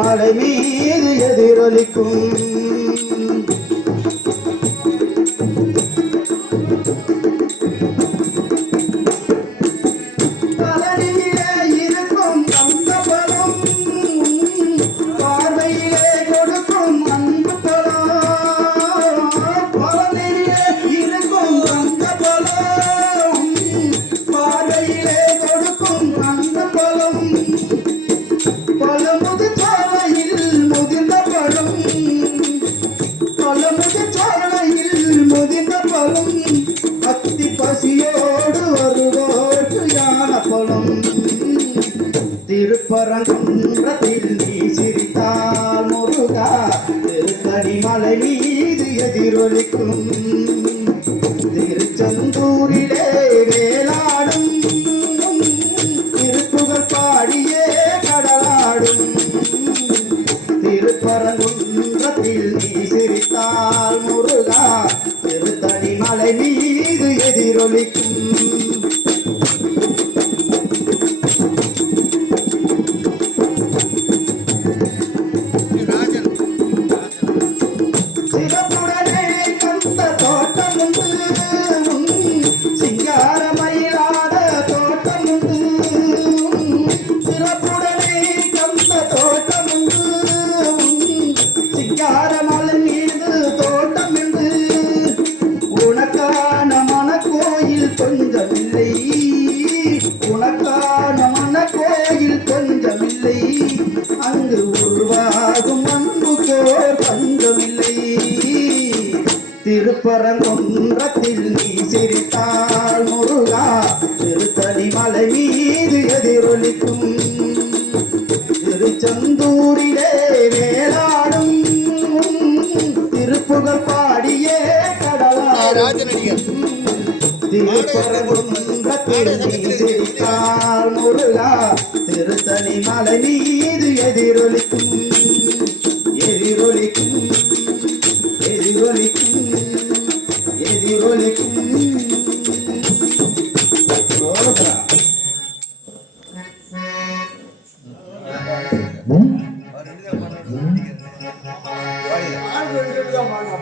மலை மீது எதிரொலிக்கும். பழமுது சாலையில் முதிர்ந்த பழம். அத்தி பசியோடு வருவோர்க்கு யான பழம். திருப்பரங்குன்றத்தில் நீ சிரித்தால் முருகா திருத்தணி மலை மீது எதிரொலிக்கும். திருச்செந்தூரிலே வேளாடும். திருப்புகழ் பாடியே கடலாடும். திருப்பரங்குன்றத்தில் நீ மீது கொஞ்சமில்லை உனக்கான கோயில் கொஞ்சமில்லை அங்கு உருவாகும் அன்புக்கோர் பஞ்சமில்லை. திருப்பரங்குன்றத்தில் நீ சிரித்தால் முருகா திருத்தணி மலை மீது எதிரொலிக்கும். திருச்செந்தூரிலே வேளாடும் திருப்புகழ் பாடியே கடலாடும். ராஜநடிகர் முருகா திருத்தணி மலை மீது எதிரொலிக்கும் எதிரொலிக்கும் எதிரொலிக்கும் எதிரொலிக்கும் Mm-hmm.